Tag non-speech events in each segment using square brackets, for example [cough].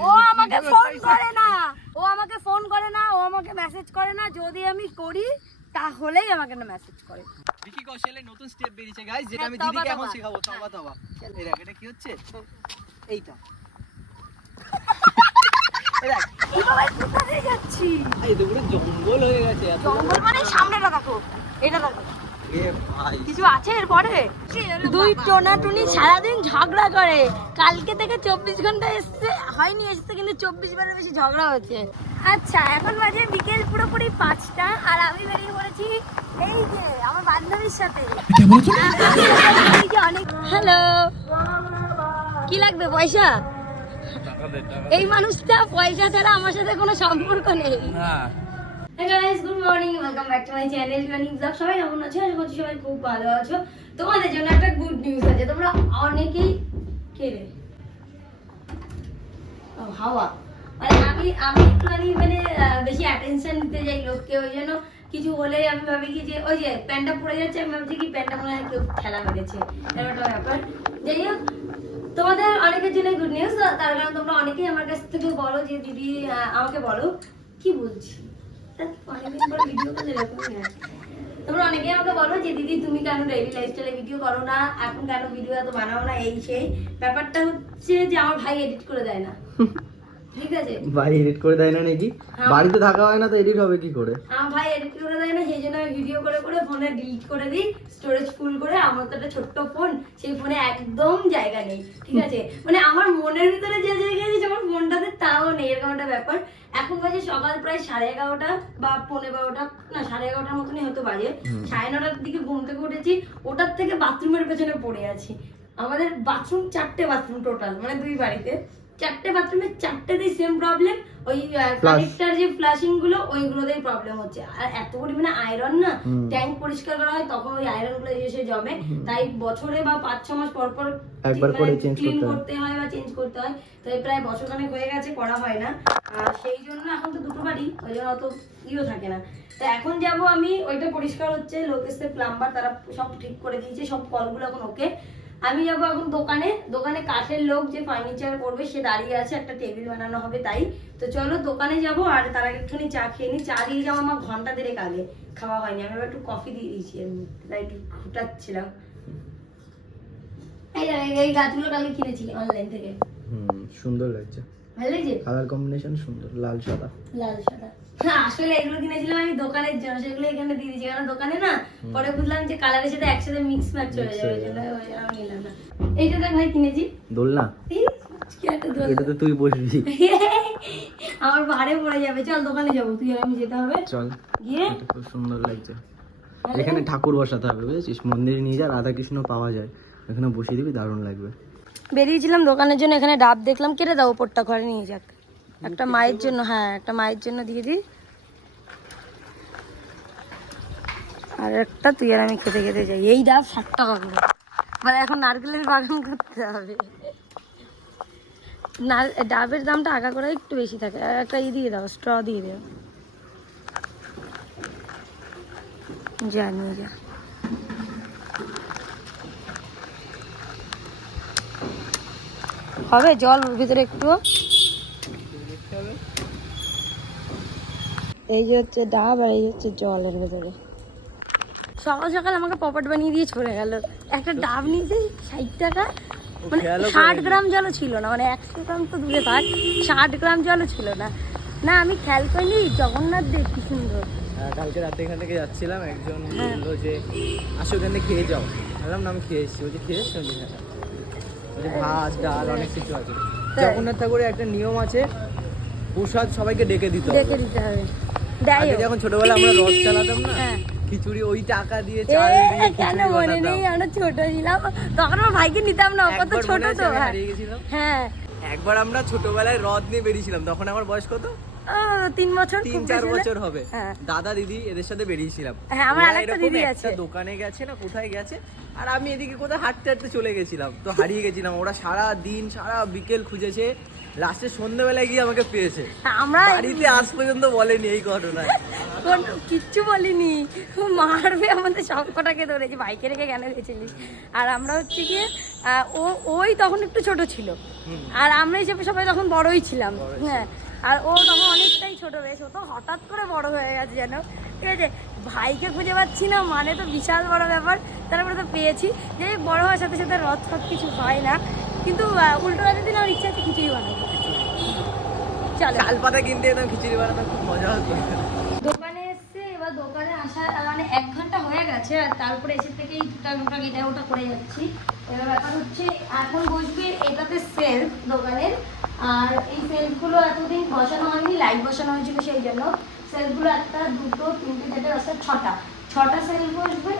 ও আমাকে ফোন করে না। ও আমাকে ফোন করে না ও আমাকে মেসেজ করে না। যদি আমি করি তাহলেই আমাকে না মেসেজ করে। ভিকি কৌশলের নতুন স্টেপ বেরিয়েছে গাইস যেটা আমি হ্যাঁ, দিদিকে এখন শেখাবো তবা তবা। এই দেখ এটা কি হচ্ছে? এইটা। [laughs] জঙ্গল হয়ে গেছে জঙ্গল মানে সামনেটা দেখো এটা দেখো কিছু আছে এরপরে? দুই টোনাটুনি সারাদিন ঝগড়া করে। কালকে থেকে চব্বিশ ঘণ্টা এসছে। হয়নি এসছে কিন্তু চব্বিশ বারের বেশি ঝগড়া হচ্ছে। আচ্ছা এখন বাজে বিকেল পুরোপুরি পাঁচটা আর আমি বেরিয়ে পড়েছি এই যে আমার বান্ধবীর সাথে। অনেক হ্যালো। কি লাগবে পয়সা? এই মানুষটা পয়সা ছাড়া আমার সাথে কোনো সম্পর্ক নেই। Channel, Running সবাই সবাই খুব ভালো আছো। তোমাদের জন্য একটা গুড নিউজ আছে। তোমরা অনেকেই হাওয়া। মানে আমি একটুখানি মানে বেশি অ্যাটেনশন যাই ওই জন্য কিছু হলেই আমি ভাবি কি যে ওই যে প্যান্টটা পড়ে যাচ্ছে আমি ভাবছি কি প্যান্টটা মনে হয় কেউ খেলা মেরেছে ব্যাপার। যাই হোক তোমাদের অনেকের জন্য গুড নিউজ তার কারণ তোমরা অনেকেই আমার কাছ থেকে বলো যে দিদি আমাকে বলো কি বলছি? ভিডিও করলে এরকমই আছে তোমরা অনেকেই আমাকে বলো যে দিদি, তুমি কেন ডেইলি লাইফস্টাইলে ভিডিও করো না? এখন কেন ভিডিও এত বানাও না? এই সেই ব্যাপারটা হচ্ছে যে আমার ভাই এডিট করে দেয় না। [laughs] ঠিক আছে? এডিট করে দেয় না নাকি? হ্যাঁ। বাড়িতে থাকা হয় না তো এডিট হবে কি করে? আমার ভাই এডিট করে দেয় না সেই জন্য আমি ভিডিও করে করে ফোনে ডিলিট করে দিই স্টোরেজ ফুল করে। আমার তো একটা ছোট্ট ফোন সেই ফোনে একদম জায়গা নেই ঠিক আছে? মানে আমার মনের ভিতরে যে জায়গা আছে আমার ফোনটাতে তাও নেই এরকম একটা ব্যাপার। এখন বাজে সকাল প্রায় সাড়ে এগারোটা বা পনেরো বারোটা না সাড়ে এগারোটার মতনই হয়তো বাজে। সাড়ে নটার দিকে ঘুম থেকে উঠেছি ওটার থেকে বাথরুমের পেছনে পড়ে আছি। আমাদের বাথরুম চারটে বাথরুম টোটাল মানে দুই বাড়িতে। চারটে বাথরুমে চারটেতেই সেম প্রবলেম ওই কানেক্টার যে ফ্লাশিংগুলো ওইগুলোতেই প্রবলেম হচ্ছে। আর এত পরিমাণে আয়রন না ট্যাঙ্ক পরিষ্কার করা হয় তখন ওই আয়রনগুলো এসে জমে। তাই বছরে বা পাঁচ ছ মাস পর পর একবার করে ক্লিন করতে হয়। বা চেঞ্জ করতে হয়। তো এই প্রায় বছর খানেক হয়ে গেছে করা হয় না। আর সেই জন্য এখন তো দুটো বাড়ি ওই জন্য অত ইও থাকে না। তো এখন যাব আমি ওইটা পরিষ্কার হচ্ছে লোক প্লাম্বার তারা সব ঠিক করে দিয়েছে সব কলগুলো এখন ওকে আমি যাব এখন দোকানে। দোকানে কাঠের লোক যে ফার্নিচার করবে, সে দাঁড়িয়ে আছে, একটা টেবিল বানানো হবে তাই। তো চলো দোকানে যাব, আর তার আগে একটুখানি চা খেয়ে নিই চা দিয়ে যাব আমার ঘণ্টা দেড়েক আগে। খাওয়া হয়নি, আমি একটু কফি দিয়ে দিয়েছি, আমি তাই একটু ঘুটাচ্ছিলাম এই গাছগুলো কালকে কিনেছি অনলাইন থেকে। হুম, সুন্দর লাগছে। ভালো লাগছে? কালার কম্বিনেশন সুন্দর লাল সাদা। লাল সাদা। হ্যাঁ, আসলে এগুলো কিনেছিলাম আমি দোকানের জন্য সেগুলো এখানে দিয়ে দিয়েছি। কারণ দোকানে না পরে বুঝলাম যে কালারের সাথে একসাথে মিক্স ম্যাচ হয়ে যাবে ওই জন্য আমি নিলাম না। এইটা দেখ ভাই কিনেছি। দোলনা? তুই বসবি। [laughs] আমার ভারে পড়ে যাবে। চল দোকানে যাব। তুই আর আমি যেতে হবে। চল গিয়ে খুব সুন্দর লাগছে। এখানে ঠাকুর বসাতে হবে বুঝেছিস? মন্দিরে নিয়ে যা রাধা কৃষ্ণ পাওয়া যায়। এখানে বসিয়ে দিবি দারুণ লাগবে। বেরিয়েছিলাম দোকানের জন্য, এখানে ডাব দেখলাম, কেটে দাও, ওপরটা ঘরে নিয়ে যাক। একটা মায়ের জন্য হ্যাঁ একটা মায়ের জন্য দিয়ে দিই। আর একটা তুই আর আমি খেতে খেতে যাই। এই ডাব ষাট টাকা করে। মানে এখন নারকেলের বাগান করতে হবে। না ডাবের দামটা আগা করে একটু বেশি থাকে। আর একটা ই দিয়ে দাও, স্ট্র দিয়ে দাও। যা, নিয়ে যা। হবে জল ভিতরে একটু। এই যে হচ্ছে ডাব আর এই হচ্ছে জলের ভেতরে। সকাল সকাল আমাকে পপট বানিয়ে দিয়ে চলে গেল। একটা ডাব নিয়েছে ষাট টাকা। মানে ষাট গ্রাম জলও ছিল না মানে একশো গ্রাম তো দূরে থাক ষাট গ্রাম জলও ছিল না। না আমি খেয়াল করিনি জগন্নাথ দেখ কি সুন্দর। হ্যাঁ কালকে রাতে এখান থেকে যাচ্ছিলাম একজন হ্যাঁ। বলল যে আসো থেকে খেয়ে যাও। বললাম না আমি খেয়ে এসেছি। বলছি খেয়ে এসছো ভাত ডাল অনেক কিছু আছে। জগন্নাথ ঠাকুরের একটা নিয়ম আছে প্রসাদ সবাইকে ডেকে দিতে ডেকে হবে। দিতে হবে। আগে যখন ছোটবেলা আমরা রথ চালাতাম না? হ্যাঁ। খিচুড়ি ওই টাকা দিয়ে চাল দিয়ে কেন মনে নেই? আমরা ছোট ছিলাম। তখন আমার ভাইকে নিতাম না কত একবার ছোট তো। হ্যাঁ। হ্যাঁ। একবার আমরা ছোটবেলায় রথ নিয়ে বেরিয়েছিলাম। তখন আমার বয়স কত? তিন বছর তিন চার বছর হবে। হ্যাঁ। দাদা দিদি এদের সাথে বেরিয়েছিলাম। হ্যাঁ, আমার আরেকটা দিদি আছে। দোকানে গেছে না কোথায় গেছে? আর আমি এদিকে কোথায় হাঁটতে হাঁটতে চলে গেছিলাম তো হারিয়ে গেছিলাম। ওরা সারা দিন সারা বিকেল খুঁজেছে লাস্টে সন্ধ্যেবেলায় গিয়ে আমাকে পেয়েছে। হ্যাঁ, আমরা বাড়িতে আজ পর্যন্ত বলেনি এই ঘটনায়। কোনো কিচ্ছু বলিনি। মারবে আমাদের সবকটাকে ধরেছে বাইকে রেখে কেন গেছিলিস আর আমরা হচ্ছে গিয়ে ও ওই তখন একটু ছোট ছিল। আর আমরা হিসেবে সবাই তখন বড়ই ছিলাম। হ্যাঁ। আর ও তখন অনেকটাই ছোট বেশ ও তো হঠাৎ করে বড় হয়ে গেছে যেন। ঠিক আছে? ভাইকে খুঁজে পাচ্ছি না মানে তো বিশাল বড় ব্যাপার। তারপরে তো পেয়েছি। যে বড় হওয়ার সাথে সাথে রথ ফথ কিছু হয় না। কিন্তু উল্টো রাতের দিন আমার ইচ্ছা আছে খিচুড়ি বানাবো চলো। পাতা কিনতে যেতাম খিচুড়ি বানাতাম খুব মজা হতো। দোকানে এসছে এবার দোকানে আসা মানে এক ঘণ্টা হয়ে গেছে আর তারপরে এসে থেকেই টুকটাক টুকটাক এটা ওটা করে যাচ্ছি। এবার ব্যাপার হচ্ছে এখন বসবে এটাতে সেলফ দোকানের। আর এই সেলফগুলো এতদিন বসানো হয়নি, লাইট বসানো হয়েছিল সেই জন্য। সেলফগুলো একটা, দুটো, তিনটে, চারটে, পাঁচটা, ছটা। ছটা সেলফ বসবে,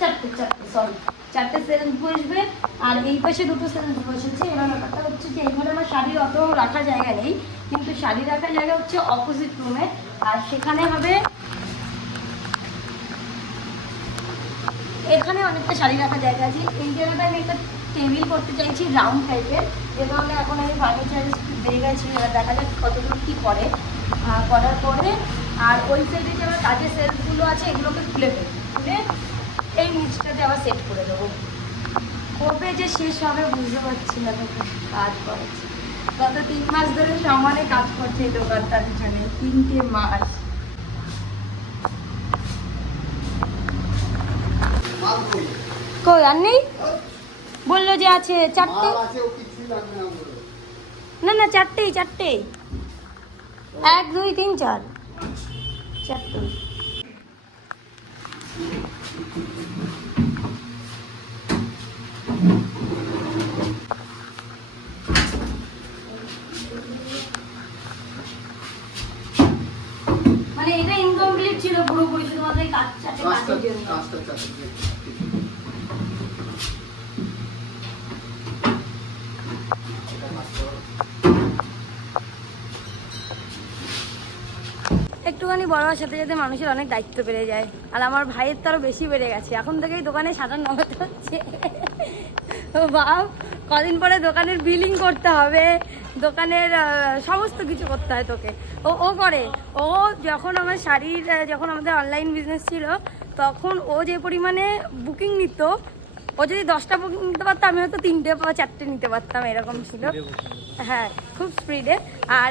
চারটে চারটে সরি চারটে সেলফ বসবে। আর এই পাশে দুটো সেলফ বসেছে। এবার ব্যাপারটা হচ্ছে যে এইখানে আমার শাড়ি অত রাখার জায়গা নেই, কিন্তু শাড়ি রাখার জায়গা হচ্ছে অপোজিট রুমে আর সেখানে হবে, এখানে অনেকটা শাড়ি রাখার জায়গা আছে। এই জায়গাটা আমি একটা টেবিল করতে চাইছি রাউন্ড টাইপের যে কারণে এখন আমি ফার্নিচার বেড়ে গেছি এবার দেখা যাক কতদূর কী করে। করার পরে আর ওই সাইডে যে আমার কাজের সেলফগুলো আছে এগুলোকে খুলে ফেলব খুলে এই নিচটাতে আবার সেট করে দেবো। কবে যে শেষ হবে বুঝতে পারছি না কাজ করেছি। গত তিন মাস ধরে সমানে কাজ করছে এই দোকানটার পিছনে তিনটে মাস। কই আর নেই? বলল যে আছে চারটে? না না চারটেই চারটেই এক দুই তিন চার। চারটে। মানে এটা ইনকমপ্লিট ছিল পুরোপুরি শুধুমাত্র কাজ চারটে কাজের জন্য। একটুখানি বড় হওয়ার সাথে সাথে মানুষের অনেক দায়িত্ব বেড়ে যায়। আর আমার ভাইয়ের তো আরও বেশি বেড়ে গেছে। এখন থেকেই দোকানে সাঁতার নামাতে হচ্ছে। বাপ, কদিন পরে দোকানের বিলিং করতে হবে। দোকানের সমস্ত কিছু করতে হয় তোকে। ও ও করে। ও যখন আমার শাড়ির যখন আমাদের অনলাইন বিজনেস ছিল, তখন ও যে পরিমাণে বুকিং নিত ও যদি দশটা বুকিং নিতে পারতো আমি হয়তো তিনটে বা চারটে নিতে পারতাম এরকম ছিল। হ্যাঁ খুব স্পিডে আর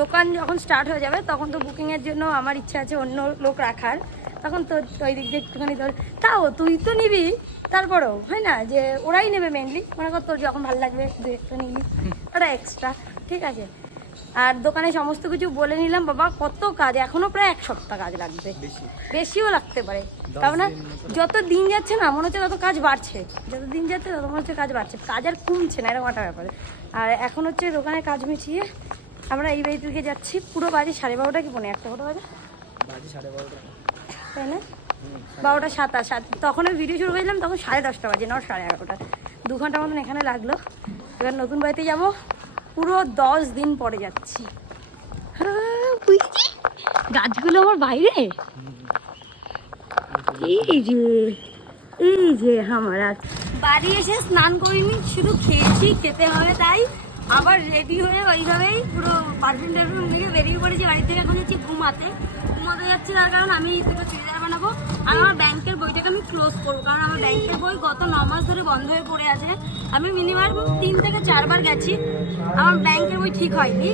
দোকান যখন স্টার্ট হয়ে যাবে তখন তো বুকিংয়ের জন্য আমার ইচ্ছা আছে অন্য লোক রাখার। তখন তো ওই দিক দিয়ে একটুখানি ধর তাও তুই তো নিবি তারপরেও হয় না? যে ওরাই নেবে মেনলি মনে কর তোর যখন ভালো লাগবে দু একটা নিবি। [laughs] ওটা এক্সট্রা ঠিক আছে? আর দোকানে সমস্ত কিছু বলে নিলাম বাবা কত কাজ এখনও প্রায় এক সপ্তাহ কাজ লাগবে। বেশিও লাগতে পারে। কারণ যত দিন যাচ্ছে না মনে হচ্ছে তত কাজ বাড়ছে। যত দিন যাচ্ছে তত মনে হচ্ছে কাজ বাড়ছে। কাজ আর কমছে না এরকম একটা ব্যাপারে। আর এখন হচ্ছে দোকানে কাজ মিটিয়ে আমরা এই বাড়ি থেকে যাচ্ছি। পুরো বাজে সাড়ে বারোটা কি পনেরো একটা? কত বাজে? তাই না? বারোটা সাতাশ। সাত তখন আমি ভিডিও শুরু করেছিলাম তখন সাড়ে দশটা বাজে না সাড়ে এগারোটা। দু ঘণ্টা মতন এখানে লাগল। এবার নতুন বাড়িতে যাব। পুরো দশ দিন পরে যাচ্ছি। হ্যাঁ, গাছগুলো আমার বাইরে? এই যে এই যে আমার বাড়ি এসে স্নান করিনি শুধু খেয়েছি খেতে হবে তাই। আবার রেডি হয়ে ওইভাবেই পুরো পারফিউম টারফিউম নিয়ে বেরিয়ে পড়েছি বাড়ি থেকে এখন যাচ্ছি ঘুমাতে। ঘুমাতে যাচ্ছি তার কারণ আমি দুটো চুড়িদার বানাবো। আর আমার ব্যাংকের বইটাকে আমি ক্লোজ করব, কারণ আমার ব্যাংকের বই গত ন মাস ধরে বন্ধ হয়ে পড়ে আছে। আমি মিনিমাম তিন থেকে চারবার গেছি। আমার ব্যাংকের বই ঠিক হয়নি।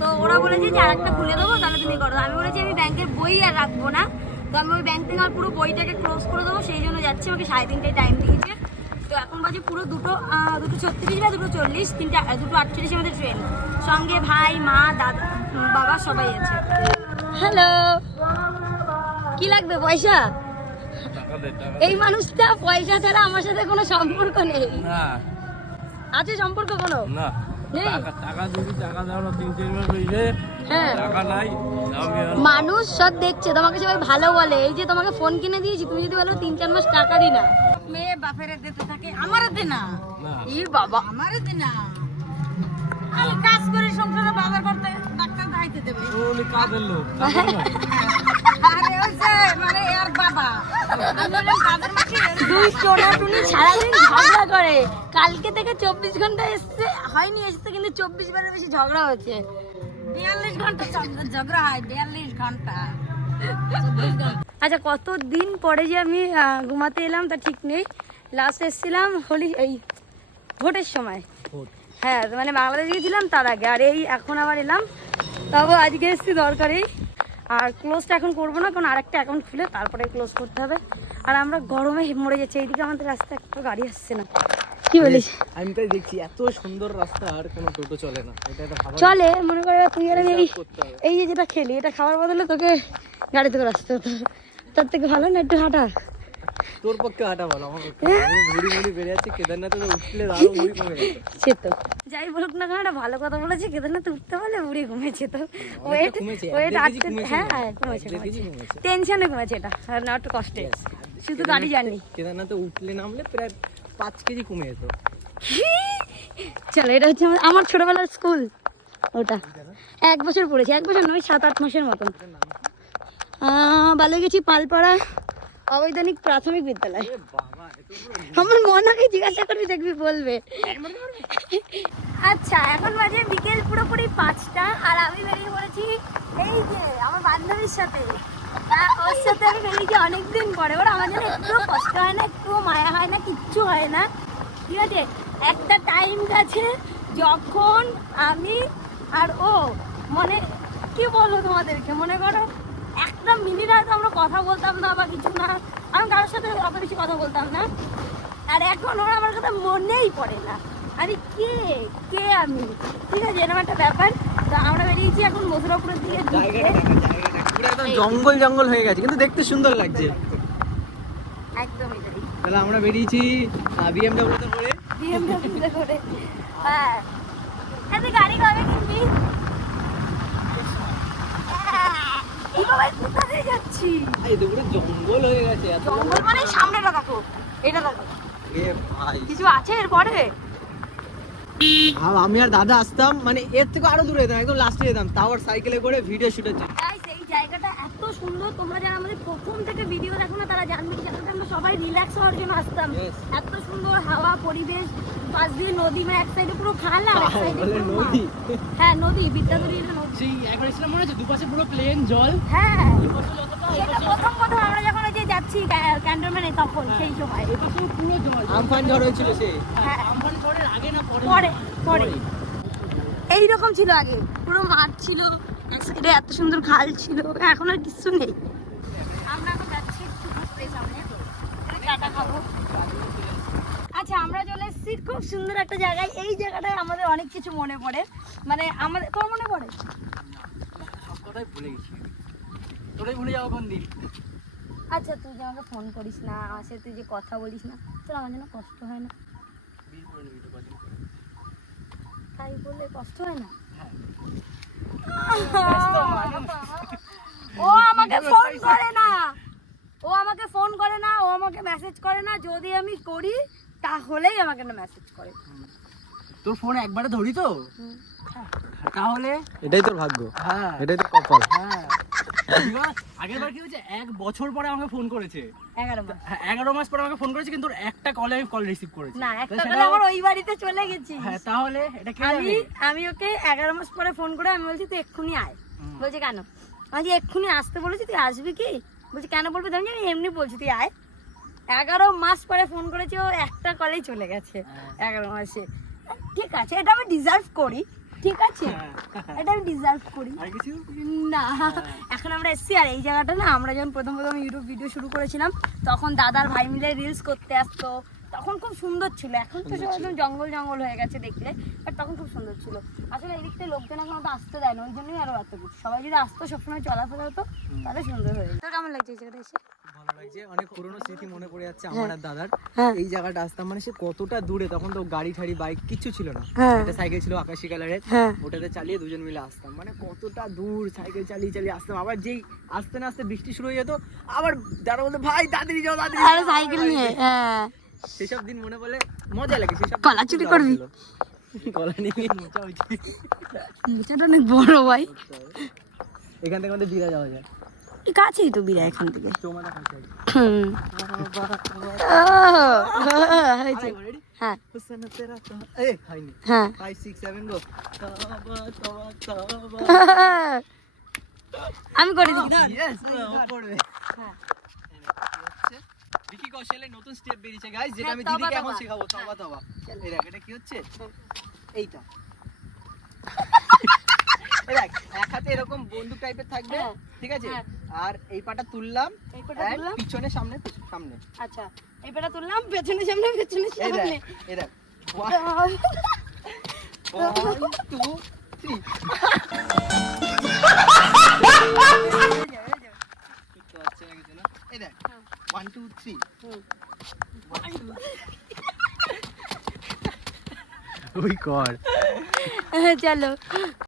তো ওরা বলেছে যে আর একটা খুলে দেবো, তাহলে তুমি করো। আমি বলেছি, আমি ব্যাংকের বই আর রাখব না। তো আমি ওই ব্যাংক থেকে আর পুরো বইটাকে ক্লোজ করে দেবো, সেই জন্য যাচ্ছি আমাকে সাড়ে তিনটে টাইম দিয়েছে। তো এখন বাজে পুরো দুটো দুটো ছত্রিশ বা দুটো চল্লিশ, তিনটে, দুটো আটচল্লিশ আমাদের ট্রেন সঙ্গে ভাই, মা, দাদা, বাবা সবাই আছে। হ্যালো কি লাগবে পয়সা? এই মানুষটা পয়সা ছাড়া আমার সাথে কোনো সম্পর্ক নেই। আছে সম্পর্ক কোনো? না। নেই? টাকা টাকা দিবি টাকা দাও না তিন চার মাস হয়েছে হ্যাঁ। মানুষ সব দেখছে তোমাকে সবাই ভালো বলে। এই যে তোমাকে ফোন কিনে দিয়েছি তুমি যদি বলো তিন চার মাস টাকা দি না। মেয়ে বাপের দিতে থাকে আমার দে না। না ই বাবা। আমার দে না কাজ করে সংসারে বাজার করতে দেবে। উনি কাজের লোক আরে ওই যে মানে আর বাবা। দুই টুনি সারাদিন ঝগড়া করে। কালকে থেকে চব্বিশ ঘণ্টা এসছে হয়নি এসছে কিন্তু চব্বিশ বারের বেশি ঝগড়া হচ্ছে। বিয়াল্লিশ ঘণ্টা ঝগড়া হয় বিয়াল্লিশ ঘণ্টা। আচ্ছা কত দিন পরে যে আমি ঘুমাতে এলাম তা ঠিক নেই। লাস্ট এসেছিলাম হোলি এই ভোটের সময়। হ্যাঁ মানে বাংলাদেশে গেছিলাম তার আগে আর এই এখন আবার এলাম। তবে আজকে এসেছি দরকারি। আর ক্লোজটা এখন করব না কারণ আরেকটা অ্যাকাউন্ট খুলে তারপরে ক্লোজ করতে হবে। আর আমরা গরমে মরে যাচ্ছি এইদিকে আমাদের রাস্তা একটু গাড়ি আসছে না। কি বলিস? আমি তাই দেখছি এত সুন্দর রাস্তা আর কোনো টোটো চলে না। এটা চলে মনে করে তুই আর এই এই যেটা খেলি এটা খাওয়ার বদলে তোকে গাড়িতে করে আসতে হতো। তার থেকে ভালো না একটু হাঁটা। তোর পক্ষে হাঁটা ভালো আমার ঘুরি ঘুরি বেড়ে যাচ্ছি কেদারনাথে উঠলে আরও ঘুরি কমে সে তো। যাই বলুক না কেন ভালো কথা বলেছে কেদারনাথ উঠতে পারলে উড়ে ঘুমেছে তো। ওয়েট ওয়েট আটকে হ্যাঁ হ্যাঁ। টেনশনে কমেছে এটা আর না একটু কষ্টে শুধু গাড়ি জার্নি কেদারনাথে উঠলে নামলে প্রায় পাঁচ কেজি কমে যেত। চলো এটা হচ্ছে আমার- আমার ছোটবেলার স্কুল। ওটা। এক বছর পড়েছি এক বছর নয় সাত আট মাসের মতন। আহ, ভালো গেছি পালপাড়া। অবৈধানিক প্রাথমিক বিদ্যালয়। আমার মনাকে জিজ্ঞাসা করবি দেখবি বলবে। আচ্ছা এখন বাজে বিকেল পুরোপুরি পাঁচটা আর আমি বেরিয়ে পড়েছি এই যে আমার বান্ধবীর সাথে। ওর সাথে আমি বেরিয়েছি অনেকদিন পরে। ওর আমার জন্য একটুও কষ্ট হয় না একটুও মায়া হয় না কিচ্ছু হয় না। ঠিক আছে? একটা টাইম গেছে যখন আমি আর ও মানে কি বলব তোমাদেরকে? মনে করো? একটা মিনিট হয়তো আমরা কথা বলতাম না বা কিছু না। আমি কারোর সাথে অত বেশি কথা বলতাম না। আর এখন ওরা আমার কথা মনেই পড়ে না। আরে কে? কে আমি? ঠিক আছে এরকম একটা ব্যাপার। তো আমরা বেরিয়েছি এখন মথুরাপুরের দিকে জঙ্গল জঙ্গল হয়ে গেছে। কিন্তু দেখতে সুন্দর লাগছে। একদমই তাহলে আমরা বেরিয়েছি বিএমডব্লিউতে করে। বিএমডব্লিউতে করে। হ্যাঁ। গাড়ি কবে কিনবি হ্যাঁ, এই বাবা কোথা দিয়ে যাচ্ছি? জঙ্গল হয়ে গেছে জঙ্গল মানে সামনেটা দেখো এটা দেখো। ভাই। কিছু আছে এরপরে আর আমি আর দাদা আসতাম মানে এর থেকে আরও দূরে যেতাম একদম লাস্টে যেতাম তাও আর সাইকেলে করে ভিডিও শুটের জন্য। এই জায়গাটা এত সুন্দর তোমরা যারা আমাদের প্রথম থেকে ভিডিও দেখো না তারা জানবে জায়গাটা আমরা সবাই রিল্যাক্স হওয়ার জন্য আসতাম। এত সুন্দর হাওয়া পরিবেশ পাশ দিয়ে নদী মানে এক সাইডে পুরো খাল আর এক সাইডে পুরো নদী। হ্যাঁ নদী বিদ্যাধরী নদী। সেই একবার এসেছিলাম মনে আছে? দুপাশে পুরো প্লেন জল। হ্যাঁ। সেটা প্রথম প্রথম আমরা যখন ওই যে যাচ্ছি ক্যান্টনমেন্টে তখন সেই সময়। এপাশে পুরো জল। আমফান ঝড় হয়েছিল সে। হ্যাঁ। আমফান ঝড়ের আগে না? পরে পরে। পরে। এইরকম ছিল আগে। পুরো মাঠ ছিল সাইডে এত সুন্দর খাল ছিল এখন আর কিছু নেই। আমরা এখন যাচ্ছি একটু ঘুরতে সামনে। কাটা খাব। আচ্ছা আমরা চলে এসেছি খুব সুন্দর একটা জায়গায়। এই জায়গাটায় আমাদের অনেক কিছু মনে পড়ে। মানে আমাদের তোর মনে পড়ে? ভুলে গেছি তোরাই ভুলে যাব কোন দিন। আচ্ছা তুই যে আমাকে ফোন করিস না আমার সাথে তুই যে কথা বলিস না তোর আমার জন্য কষ্ট হয় না। তাই বলে কষ্ট হয় না? ও আমাকে ফোন করে না। ও আমাকে ফোন করে না ও আমাকে মেসেজ করে না। যদি আমি করি তাহলেই আমাকে না মেসেজ করে। তোর ফোন একবারে ধরি তো? তাহলে? এটাই তোর ভাগ্য। হ্যাঁ। এটাই তোর কপাল। হ্যাঁ। আগের বার কি হয়েছে? এক বছর পরে আমাকে ফোন করেছে। এগারো মাস। হ্যাঁ এগারো মাস পরে আমাকে ফোন করেছে কিন্তু একটা কলে আমি কল রিসিভ করেছি। না একটা সেটা- আমার ওই বাড়িতে চলে গেছি হ্যাঁ তাহলে এটা কে আমি আমি ওকে এগারো মাস পরে ফোন করে আমি বলছি তুই এক্ষুনি আয়। বলছে কেন? আমি এক্ষুনি আসতে বলেছি তুই আসবি কি? বলছি কেন বলবি? আমি বলছি, এমনি বলছি তুই আয়। এগারো মাস পরে ফোন করেছি ও একটা কলেই চলে গেছে এগারো মাসে। ঠিক আছে এটা আমি ডিজার্ভ করি। ঠিক আছে? হ্যাঁ। এটা আমি ডিজার্ভ করি। না। এখন আমরা এসছি আর এই জায়গাটা না আমরা যখন প্রথম প্রথম ইউটিউব ভিডিও শুরু করেছিলাম তখন দাদার ভাই মিলে রিলস করতে আসতো। তখন খুব সুন্দর ছিল। এখন তো একদম জঙ্গল জঙ্গল হয়ে গেছে দেখলে বাট তখন খুব সুন্দর ছিল। আসলে এই দিকটা লোকজন এখন তো আসতে দেয় না ওই জন্যই আরও এত সবাই যদি আসতো সবসময় চলাফেরা হতো তাহলে সুন্দর হয়ে যেত। কেমন লাগছে এই জায়গাটা এসে? ভালো অনেক পুরনো স্মৃতি মনে পড়ে যাচ্ছে আমার আর দাদার। হ্যাঁ। এই জায়গাটা আসতাম মানে সে কতটা দূরে তখন তো গাড়ি ঠাড়ি বাইক কিচ্ছু ছিল না। হ্যাঁ। একটা সাইকেল ছিল আকাশি কালারের হ্যাঁ। ওটাতে চালিয়ে দুজন মিলে আসতাম। মানে কতটা দূর সাইকেল চালিয়ে চালিয়ে আসতাম। আবার যেই আসতে না আসতে বৃষ্টি শুরু হয়ে যেত আবার দাদা বলতো ভাই দাদিরি যাও দাদিরি সাইকেল নিয়ে হ্যাঁ। সেসব দিন মনে পড়লে মজা লাগে সেসব কলা চুরি করবি? কলা নিয়ে মোচা হয়েছে। মুচাটা অনেক বড় ভাই। এখান থেকে আমাদের বিরা যাওয়া যায়। কাছেই তো বিরা এখান থেকে। হ্যাঁ। হ্যাঁ ফাইভ সিক্স সেভেন গো তাবা তাবা তাবা আমি করে করবে। হ্যাঁ। কৌশলের নতুন স্টেপ বেরিয়েছে গাইস যেটা আমি তবা, দিদিকে এখন শেখাবো তবা তবা। এই এটা কি হচ্ছে? এইটা। এই [laughs] দেখ এক হাতে এরকম বন্দুক টাইপের থাকবে হ্যাঁ, ঠিক আছে? হ্যাঁ। আর এই পাটা তুললাম এই পাটা তুললাম? পিছনে সামনে সামনে। আচ্ছা এই পেটা তুললাম পেছনে সামনে পেছনে সামনে। এই দেখ। ওয়ান টু থ্রি এই দেখ ওয়ান টু থ্রি ওই কর চলো।